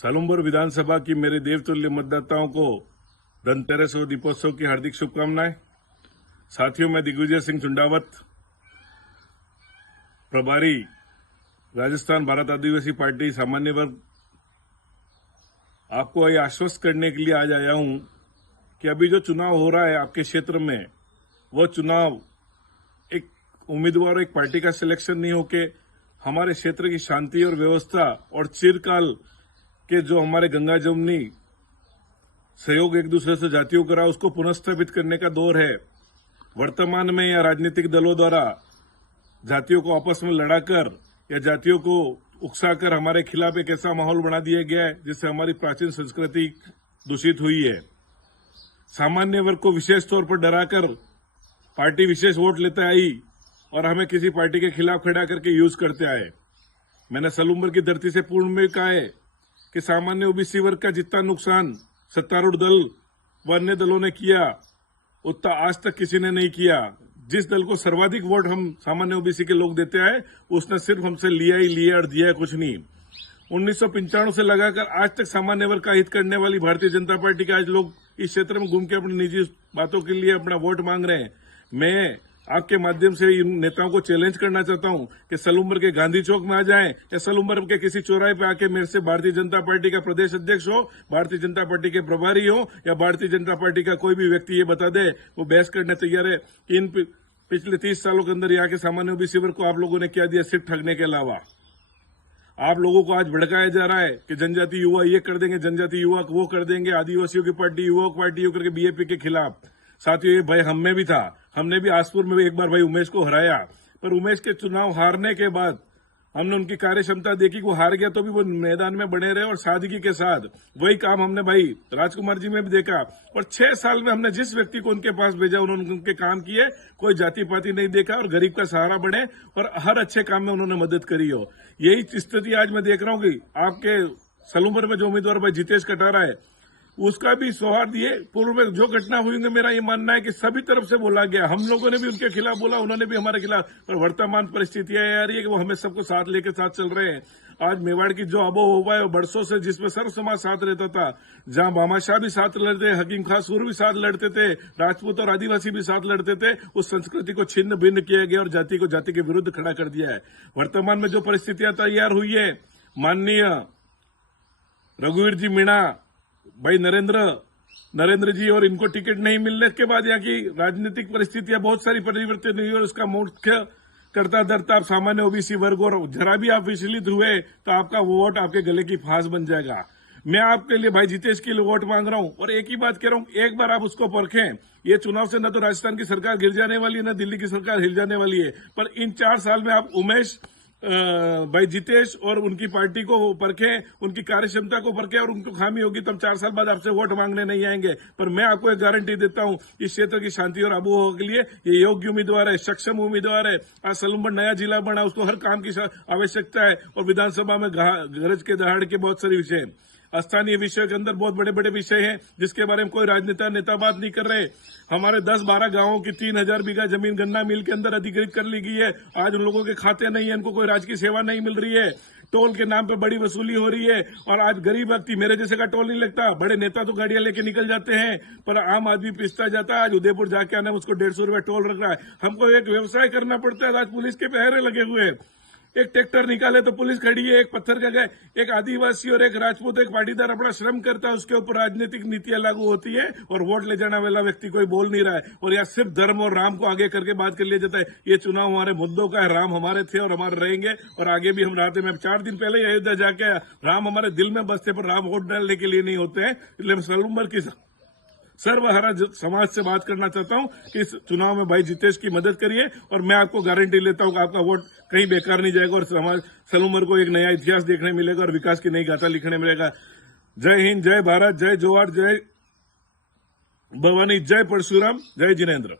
सालुमपुर विधानसभा की मेरे देवतुल्य मतदाताओं को धनतेरस और दीपोत्सव की हार्दिक शुभकामनाएं। साथियों, मैं दिग्विजय सिंह चुंडावत, प्रभारी राजस्थान भारत आदिवासी पार्टी सामान्य वर्ग, आपको ये आश्वस्त करने के लिए आज आया हूं कि अभी जो चुनाव हो रहा है आपके क्षेत्र में, वो चुनाव एक उम्मीदवार और एक पार्टी का सिलेक्शन नहीं होके हमारे क्षेत्र की शांति और व्यवस्था और चिरकाल के जो हमारे गंगा जमुनी सहयोग एक दूसरे से जातियों का रहा उसको पुनर्स्थापित करने का दौर है। वर्तमान में या राजनीतिक दलों द्वारा जातियों को आपस में लड़ाकर या जातियों को उकसाकर हमारे खिलाफ एक ऐसा माहौल बना दिया गया है जिससे हमारी प्राचीन संस्कृति दूषित हुई है। सामान्य वर्ग को विशेष तौर पर डराकर पार्टी विशेष वोट लेते आई और हमें किसी पार्टी के खिलाफ खड़ा करके यूज करते आए। मैंने सालुमपुर की धरती से पूर्ण में कहा है कि सामान्य ओबीसी वर्ग का जितना नुकसान सत्तारूढ़ दल व अन्य दलों ने किया उतना आज तक किसी ने नहीं किया। जिस दल को सर्वाधिक वोट हम सामान्य ओबीसी के लोग देते आए उसने सिर्फ हमसे लिया ही लिया और दिया कुछ नहीं। 1995 से लगाकर आज तक सामान्य वर्ग का हित करने वाली भारतीय जनता पार्टी के आज लोग इस क्षेत्र में घूम के अपनी निजी बातों के लिए अपना वोट मांग रहे हैं। मैं आपके माध्यम से इन नेताओं को चैलेंज करना चाहता हूं कि सालुमपुर के गांधी चौक में आ जाएं या सालुमपुर के किसी चौराहे पे आके मेरे से भारतीय जनता पार्टी का प्रदेश अध्यक्ष हो, भारतीय जनता पार्टी के प्रभारी हो या भारतीय जनता पार्टी का कोई भी व्यक्ति ये बता दे, वो बहस करने तैयार है कि इन पिछले 30 सालों के अंदर यहाँ के सामान्य ओबीसी वर्ग को आप लोगों ने क्या दिया सिर्फ ठगने के अलावा। आप लोगों को आज भड़काया जा रहा है कि जनजाति युवा ये कर देंगे, जनजाति युवा वो कर देंगे, आदिवासियों की पार्टी युवक पार्टी होकर के बीजेपी के खिलाफ। साथियों, ये भय हम में भी था। हमने भी आसपुर में एक बार भाई उमेश को हराया, पर उमेश के चुनाव हारने के बाद हमने उनकी कार्य क्षमता देखी। वो हार गया तो भी वो मैदान में बने रहे और सादगी के साथ वही काम हमने भाई राजकुमार जी में भी देखा। और 6 साल में हमने जिस व्यक्ति को उनके पास भेजा उन्होंने उनके काम किए, कोई जाति पाति नहीं देखा और गरीब का सहारा बने और हर अच्छे काम में उन्होंने मदद करी हो। यही स्थिति आज मैं देख रहा हूँ कि आपके सालुमपुर में जो उम्मीदवार भाई जितेश कटारा है उसका भी सौहार्द ये पूर्व में जो घटना हुई है, मेरा ये मानना है कि सभी तरफ से बोला गया। हम लोगों ने भी उनके खिलाफ बोला, उन्होंने भी हमारे खिलाफ। पर वर्तमान परिस्थितियां आ रही है कि वो हमें सबको साथ लेके साथ चल रहे हैं। आज मेवाड़ की जो आबो हुआ है बरसों से जिसमें सर्व समाज साथ रहता था, जहां भामाशाह भी साथ लड़ते, हकीम खां सूर भी साथ लड़ते थे, राजपूत और आदिवासी भी साथ लड़ते थे, उस संस्कृति को छिन्न भिन्न किया गया और जाति को जाति के विरुद्ध खड़ा कर दिया है। वर्तमान में जो परिस्थितियां तैयार हुई है, माननीय रघुवीर जी मीणा भाई नरेंद्र जी और इनको टिकट नहीं मिलने के बाद यहाँ की राजनीतिक परिस्थितियां बहुत सारी परिवर्तित हुई और उसका मुख्य करता धरता आप सामान्य ओबीसी वर्ग और जरा भी आप विचलित हुए तो आपका वोट आपके गले की फांस बन जाएगा। मैं आपके लिए भाई जितेश के लिए वोट मांग रहा हूं और एक ही बात कह रहा हूं, एक बार आप उसको परखें। ये चुनाव से न तो राजस्थान की सरकार गिर जाने वाली है, न दिल्ली की सरकार हिल जाने वाली है, पर इन 4 साल में आप उमेश भाई जितेश और उनकी पार्टी को परखें, उनकी कार्य क्षमता को परखें और उनको खामी होगी तो हम 4 साल बाद आपसे वोट मांगने नहीं आएंगे। पर मैं आपको एक गारंटी देता हूं, इस क्षेत्र की शांति और आबोहवा के लिए ये योग्य उम्मीदवार है, सक्षम उम्मीदवार है। आज सालुमपुर नया जिला बना, उसको हर काम की आवश्यकता है और विधानसभा में गरज के दहाड़ के बहुत सारे विषय हैं। स्थानीय विषय के अंदर बहुत बड़े बड़े विषय हैं जिसके बारे में कोई नेता बात नहीं कर रहे। हमारे 10-12 गांवों की 3000 बीघा जमीन गन्ना मिल के अंदर अधिकृत कर ली गई है। आज उन लोगों के खाते नहीं है, इनको कोई राजकीय सेवा नहीं मिल रही है, टोल के नाम पे बड़ी वसूली हो रही है और आज गरीब व्यक्ति मेरे जैसे का टोल नहीं लगता। बड़े नेता तो गाड़ियां लेके निकल जाते हैं पर आम आदमी पिसता जाता है। आज उदयपुर जाके आना उसको 150 रुपए टोल रख रहा है। हमको एक व्यवसाय करना पड़ता है, आज पुलिस के पहरे लगे हुए हैं। एक ट्रैक्टर निकाले तो पुलिस खड़ी है, एक पत्थर का गए, एक आदिवासी और एक राजपूत एक पाटीदार अपना श्रम करता है, उसके ऊपर राजनीतिक नीतियां लागू होती है और वोट ले जाने वाला व्यक्ति कोई बोल नहीं रहा है। और यहाँ सिर्फ धर्म और राम को आगे करके बात कर लिया जाता है। ये चुनाव हमारे मुद्दों का है, राम हमारे थे और हमारे रहेंगे और आगे भी हम रहते। मैं 4 दिन पहले ही अयोध्या जाके राम हमारे दिल में बसते पर राम वोट डालने के लिए नहीं होते हैं। इसलिए सालुमपुर की सर्वहारा समाज से बात करना चाहता हूं कि इस चुनाव में भाई जितेश की मदद करिए और मैं आपको गारंटी लेता हूं कि आपका वोट कहीं बेकार नहीं जाएगा और समाज सालुमपुर को एक नया इतिहास देखने मिलेगा और विकास की नई गाथा लिखने मिलेगा। जय हिंद, जय भारत, जय जोहार, जय भवानी, जय परशुराम, जय जिनेन्द्र।